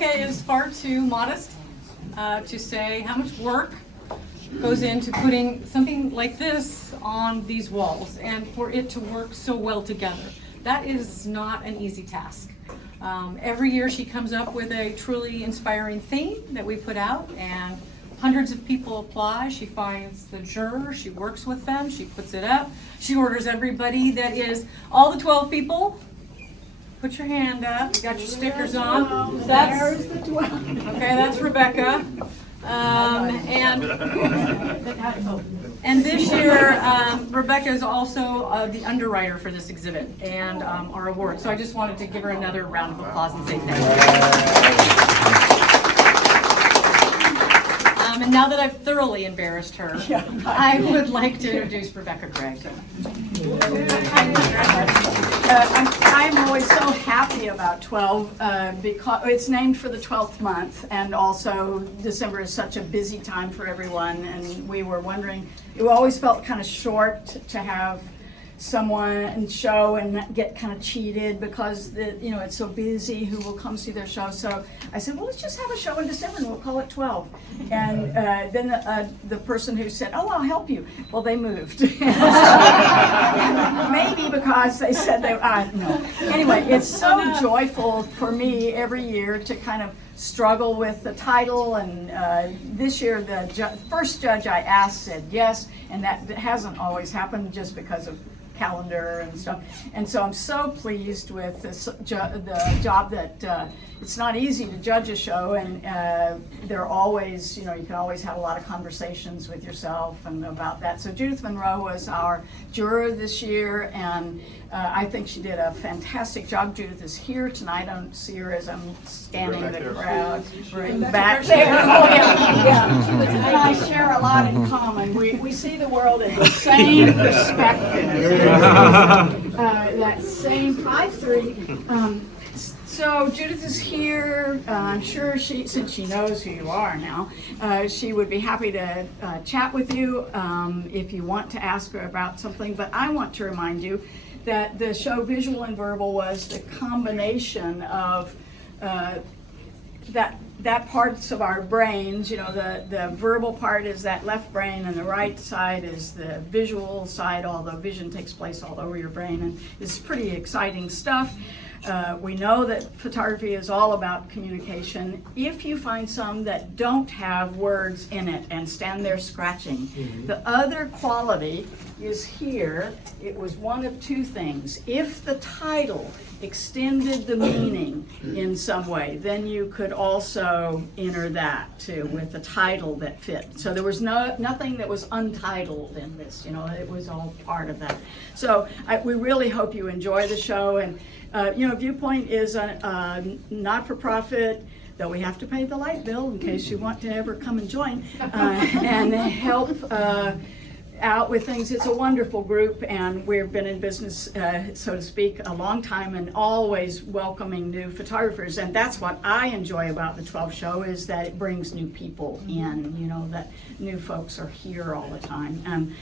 Rebecca is far too modest to say how much work goes into putting something like this on these walls and for it to work so well together. That is not an easy task. Every year she comes up with a truly inspiring theme that we put out, and hundreds of people apply. She finds the jurors, she works with them, she puts it up. She orders everybody that is, all the 12 people, put your hand up, you got your stickers on. That's, okay, that's Rebecca. And this year, Rebecca is also the underwriter for this exhibit and our award. So I just wanted to give her another round of applause and say thank you. And now that I've thoroughly embarrassed her, I would like to introduce Rebecca Gregg. I'm always so happy about 12 because it's named for the 12th month, and also December is such a busy time for everyone, and we were wondering, it always felt kind of short to have someone show and get kind of cheated because it's so busy who will come see their show. So I said, well, let's just have a show in December and we'll call it 12. And then the person who said, oh, I'll help you, well, they moved. Maybe because they said they no. Anyway, it's so joyful for me every year to kind of struggle with the title, and this year the first judge I asked said yes, and that hasn't always happened just because of calendar and stuff. And so I'm so pleased with this, the job that it's not easy to judge a show, and there are always, you can always have a lot of conversations with yourself and about that. So Judith Monroe was our juror this year, and I think she did a fantastic job. Judith is here tonight. I don't see her as I'm scanning the crowd. Right back there. Oh, yeah. She and I share a lot in common. We see the world in the same perspective. That same 5'3". So Judith is here. I'm sure since she knows who you are now, she would be happy to chat with you if you want to ask her about something. But I want to remind you that the show Visual and Verbal was the combination of that parts of our brains. The verbal part is that left brain, and the right side is the visual side, although vision takes place all over your brain, and it's pretty exciting stuff. We know that photography is all about communication. If you find some that don't have words in it and stand there scratching, the other quality is here. It was one of two things. If the title extended the meaning in some way, then you could also enter that too with the title that fit. So there was nothing that was untitled in this. It was all part of that. So we really hope you enjoy the show. And Viewpoint is a not-for-profit, though we have to pay the light bill in case you want to ever come and join and help out with things. It's a wonderful group, and we've been in business, so to speak, a long time, and always welcoming new photographers. And that's what I enjoy about the 12 show, is that it brings new people in, that new folks are here all the time. And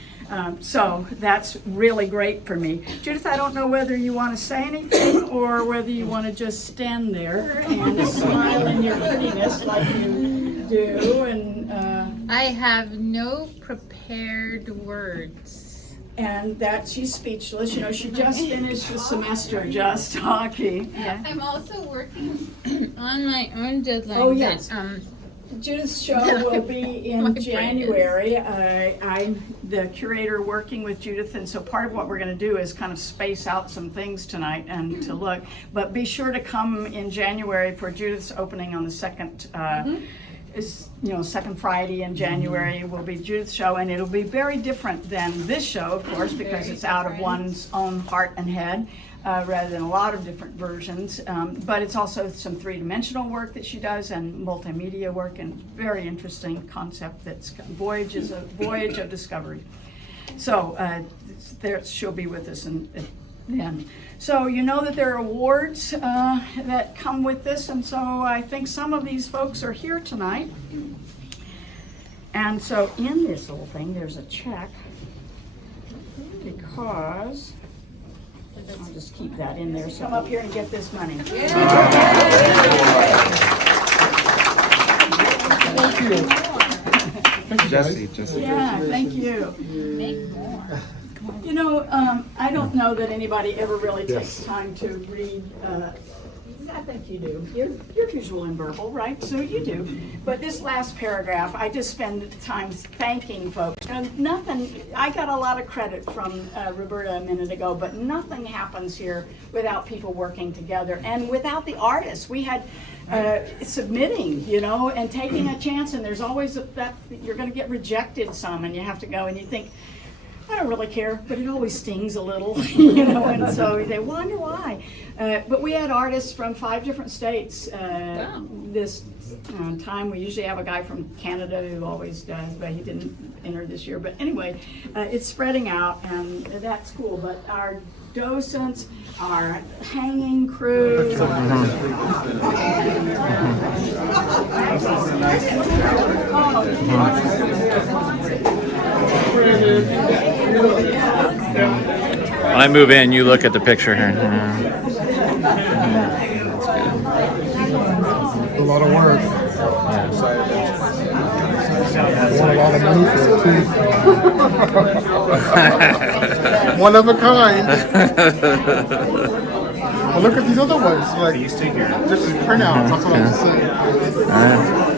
so that's really great for me. Judith, I don't know whether you want to say anything or whether you want to just stand there and smile in your prettiness like you do. And I have no prepared words. And that she's speechless. She just finished the semester just talking. Yeah. I'm also working on my own deadline. Oh, yes. Judith's show will be in January. I'm the curator working with Judith, and so part of what we're going to do is kind of space out some things tonight and to look. But be sure to come in January for Judith's opening on the second second Friday in January will be Judith's show, and it'll be very different than this show, of course, because it's out of one's own heart and head rather than a lot of different versions. But it's also some three-dimensional work that she does and multimedia work, and very interesting concept that's voyage of discovery. So she'll be with us then. So you know that there are awards that come with this, and so I think some of these folks are here tonight. And so in this little thing, there's a check, because I'll just keep that in there. So come up here and get this money. Yeah. Jesse. Yeah, thank you. Make more. You know, I don't know that anybody ever really takes time to read. I think you do. You're visual and verbal, right? So you do. But this last paragraph, I just spend time thanking folks. And nothing, I got a lot of credit from Roberta a minute ago, but nothing happens here without people working together and without the artists. We had submitting, you know, and taking a chance, and there's always that you're going to get rejected some, and you have to go and you think, I don't really care, but it always stings a little, you know, and so they wonder why. But we had artists from 5 different states this time. We usually have a guy from Canada who always does, but he didn't enter this year. But anyway, it's spreading out, and that's cool. But our docents, our hanging crew, When I move in, you look at the picture here. A lot of work. A lot of money for it too. One of a kind. Well, look at these other ones. Like, this is printouts. That's what I'm saying.